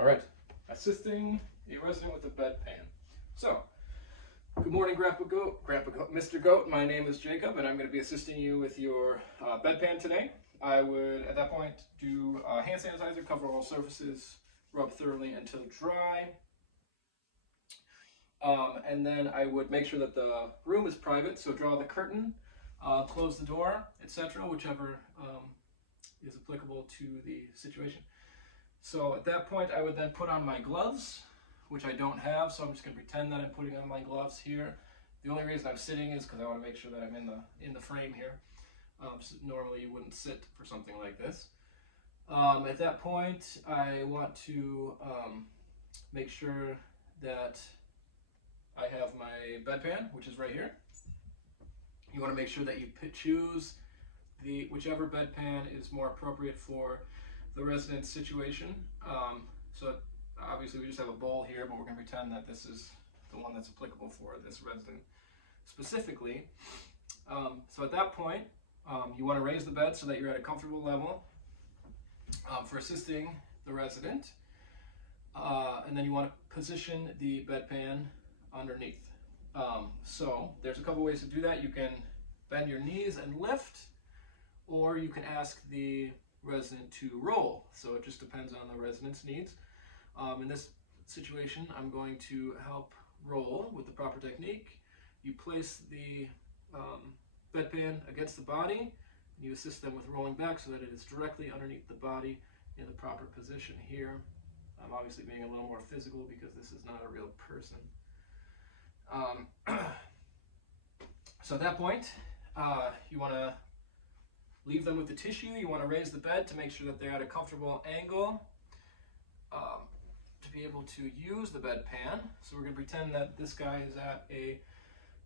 All right, assisting a resident with a bedpan. So, good morning, Grandpa Goat, Mr. Goat. My name is Jacob, and I'm going to be assisting you with your bedpan today. I would, at that point, do hand sanitizer, cover all surfaces, rub thoroughly until dry. And then I would make sure that the room is private, so draw the curtain, close the door, etc., whichever is applicable to the situation. So at that point, I would then put on my gloves, which I don't have, so I'm just going to pretend that I'm putting on my gloves here. The only reason I'm sitting is because I want to make sure that I'm in the frame here. So normally you wouldn't sit for something like this. At that point, I want to make sure that I have my bedpan, which is right here. You want to make sure that you choose whichever bedpan is more appropriate for the resident's situation. So obviously we just have a bowl here, but we're going to pretend that this is the one that's applicable for this resident specifically. So at that point, you want to raise the bed so that you're at a comfortable level for assisting the resident. And then you want to position the bedpan underneath. So there's a couple ways to do that. You can bend your knees and lift, or you can ask the resident to roll. So it just depends on the resident's needs. In this situation, I'm going to help roll with the proper technique. You place the bedpan against the body, and you assist them with rolling back so that it is directly underneath the body in the proper position here. I'm obviously being a little more physical because this is not a real person. So at that point, you want to leave them with the tissue. You want to raise the bed to make sure that they're at a comfortable angle to be able to use the bedpan. So we're going to pretend that this guy is at a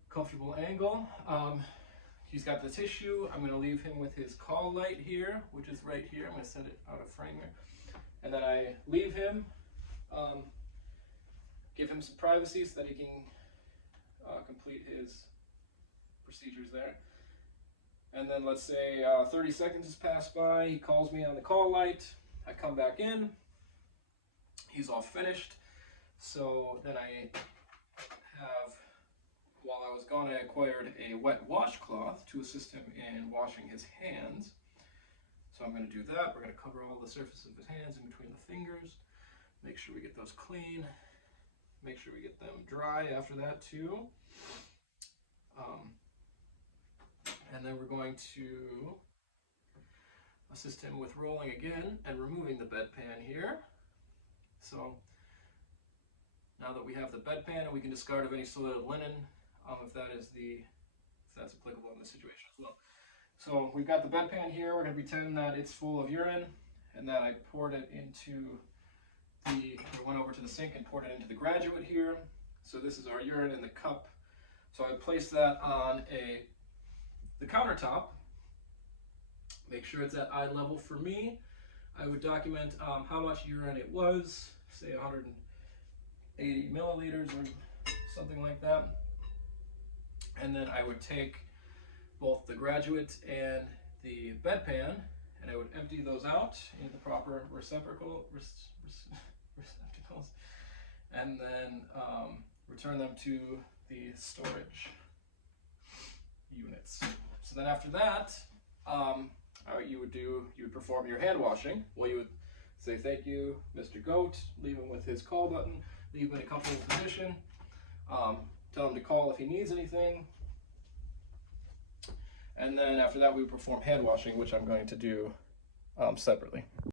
comfortable angle. He's got the tissue. I'm going to leave him with his call light here, which is right here. I'm going to set it out of frame here. And then I leave him, give him some privacy so that he can complete his procedures there. And then let's say 30 seconds has passed by, he calls me on the call light, I come back in, he's all finished. So then I have, while I was gone, I acquired a wet washcloth to assist him in washing his hands. So I'm going to do that. We're going to cover all the surfaces of his hands in between the fingers, make sure we get those clean, make sure we get them dry after that too. And then we're going to assist him with rolling again and removing the bedpan here. So now that we have the bedpan, we can discard of any soiled linen if that's applicable in this situation as well. So we've got the bedpan here. We're going to pretend that it's full of urine and that I poured it into we went over to the sink and poured it into the graduate here. So this is our urine in the cup. So I place that on the countertop, make sure it's at eye level for me. I would document how much urine it was, say 180 milliliters or something like that. And then I would take both the graduate and the bedpan, and I would empty those out in the proper receptacles, and then return them to the storage units. So then after that, you would perform your hand washing. Well, you would say, "Thank you, Mr. Goat," leave him with his call button, leave him in a comfortable position, tell him to call if he needs anything. And then after that, we would perform hand washing, which I'm going to do separately.